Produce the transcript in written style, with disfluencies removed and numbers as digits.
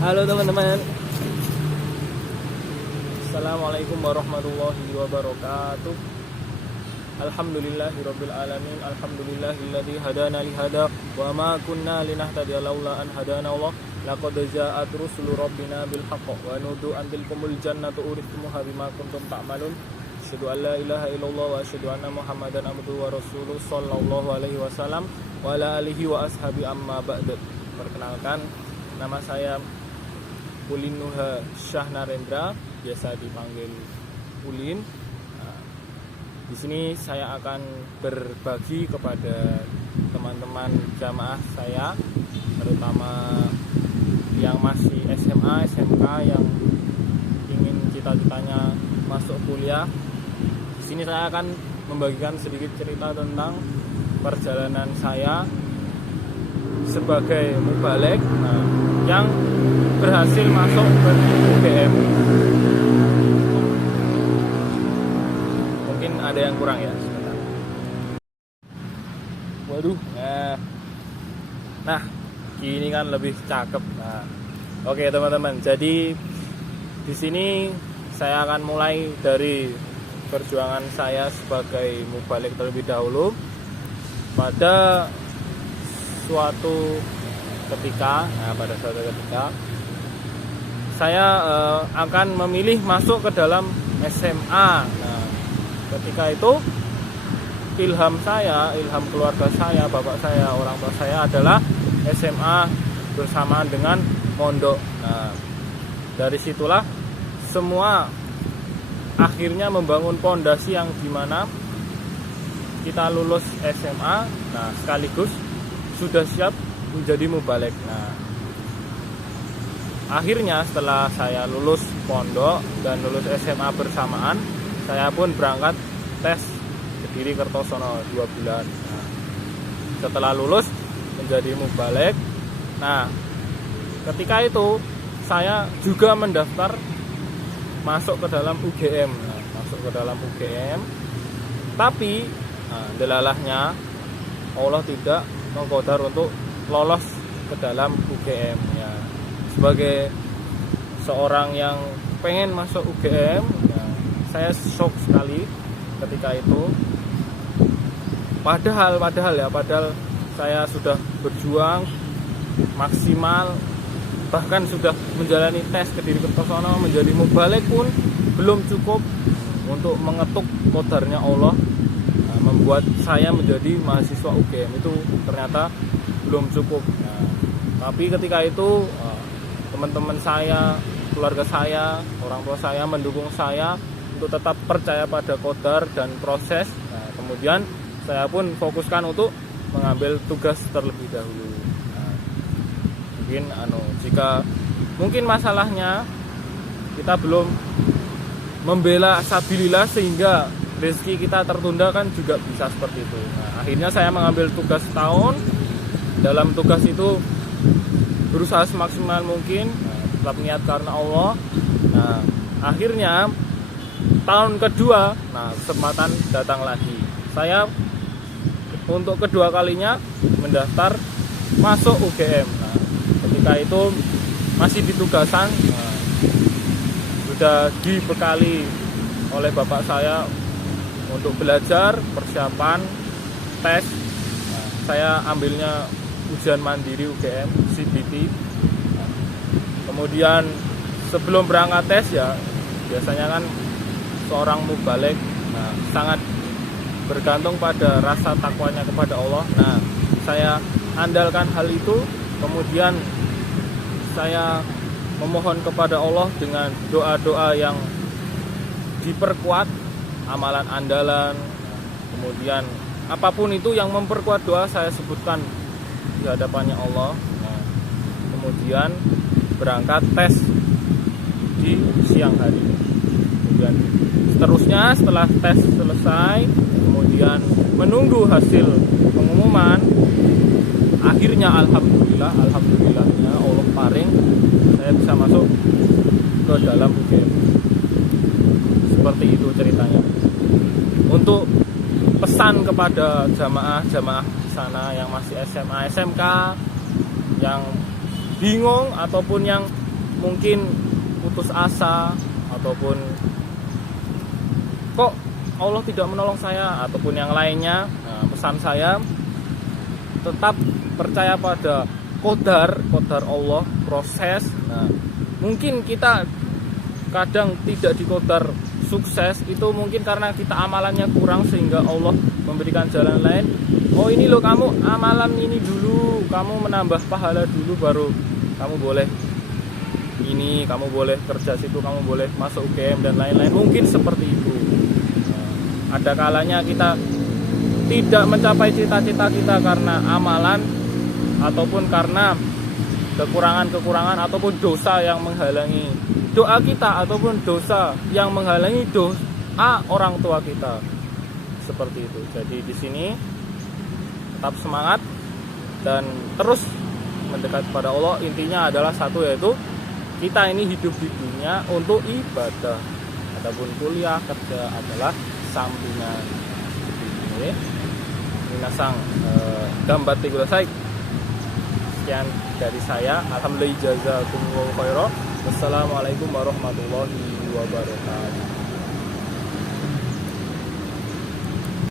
Halo teman-teman. Assalamualaikum warahmatullahi wabarakatuh. Alhamdulillahirabbil alamin. Alhamdulillahilladzi hadana li hada wa ma kunna linahtadiya laula an hadana Allah. Laqad ja'at rusulu rabbina bil haqq wa nudu an tilkumul jannatu urithumuha bima kuntum ta'malun. Asyhadu an la ilaha illallah wa asyhadu anna Muhammadan abduhu wa rasuluh sallallahu alaihi wasallam wa ala alihi wa ashabi amma ba'd. Perkenalkan, nama saya Ulin Nuha Syah Narendra, biasa dipanggil Ulin. Di sini saya akan berbagi kepada teman-teman jamaah saya, terutama yang masih SMA, SMK, yang ingin cita-citanya masuk kuliah. Di sini saya akan membagikan sedikit cerita tentang perjalanan saya sebagai mubalek yang berhasil masuk ke UGM. Mungkin ada yang kurang ya, sebentar. Waduh, nah ini kan lebih cakep. Oke teman-teman, jadi di sini saya akan mulai dari perjuangan saya sebagai mubalek terlebih dahulu. Pada suatu ketika saya akan memilih masuk ke dalam SMA. Nah, ketika itu ilham keluarga saya, bapak saya, orang tua saya adalah SMA bersamaan dengan mondok. Nah, dari situlah semua akhirnya membangun pondasi yang dimana kita lulus SMA, nah sekaligus sudah siap menjadi mubalek. Nah, akhirnya setelah saya lulus pondok dan lulus SMA bersamaan, saya pun berangkat tes Kediri Kertosono 2 bulan. Nah, setelah lulus menjadi mubalek, nah ketika itu saya juga mendaftar masuk ke dalam UGM. Tapi delalahnya Allah tidak mengqadar untuk lolos ke dalam UGM ya. Sebagai seorang yang pengen masuk UGM ya, saya shock sekali ketika itu. Padahal saya sudah berjuang maksimal, bahkan sudah menjalani tes Kediri Kertosono, menjadi mubalek pun belum cukup untuk mengetuk qadarnya Allah, membuat saya menjadi mahasiswa UGM. Itu ternyata belum cukup. Nah, tapi ketika itu teman-teman saya, keluarga saya, orang tua saya mendukung saya untuk tetap percaya pada qadar dan proses. Nah, kemudian saya pun fokuskan untuk mengambil tugas terlebih dahulu. Nah, jika mungkin masalahnya kita belum membela sabilillah sehingga rezeki kita tertunda, kan juga bisa seperti itu. Nah, akhirnya saya mengambil tugas setahun. Dalam tugas itu berusaha semaksimal mungkin, tetap niat karena Allah. Nah, akhirnya tahun kedua, kesempatan datang lagi. Saya untuk kedua kalinya mendaftar masuk UGM. Nah, ketika itu masih di tugasan, sudah dibekali oleh bapak saya untuk belajar, persiapan, tes. Saya ambilnya ujian mandiri UGM, CBT. Kemudian sebelum berangkat tes ya, biasanya kan seorang mubalek sangat bergantung pada rasa takwanya kepada Allah. Nah, saya andalkan hal itu, kemudian saya memohon kepada Allah dengan doa-doa yang diperkuat, amalan andalan, kemudian apapun itu yang memperkuat doa saya sebutkan di hadapannya Allah. Nah, kemudian berangkat tes di siang hari. Kemudian seterusnya setelah tes selesai, kemudian menunggu hasil pengumuman. Akhirnya alhamdulillahnya Allah paring saya bisa masuk ke dalam UGM. Seperti itu ceritanya. Untuk pesan kepada jamaah-jamaah di sana yang masih SMA, SMK, yang bingung ataupun yang mungkin putus asa ataupun kok Allah tidak menolong saya ataupun yang lainnya, nah, pesan saya tetap percaya pada qadar Allah, proses. Nah, mungkin kita kadang tidak diqadar sukses, itu mungkin karena kita amalannya kurang sehingga Allah memberikan jalan lain. Oh ini loh, kamu amalan ini dulu, kamu menambah pahala dulu, baru kamu boleh ini, kamu boleh kerja situ, kamu boleh masuk UGM dan lain-lain. Mungkin seperti itu. Ada kalanya kita tidak mencapai cita-cita kita karena amalan ataupun karena kekurangan-kekurangan ataupun dosa yang menghalangi doa kita ataupun dosa yang menghalangi doa orang tua kita. Seperti itu. Jadi di sini tetap semangat dan terus mendekat kepada Allah. Intinya adalah satu, yaitu kita ini hidup di dunia untuk ibadah. Adapun kuliah, kerja adalah sampingan. Ini minasang gambate kudasai. Sekian dari saya. Alhamdulillah, jazakumullahu khairan. Wassalamualaikum warahmatullahi wabarakatuh.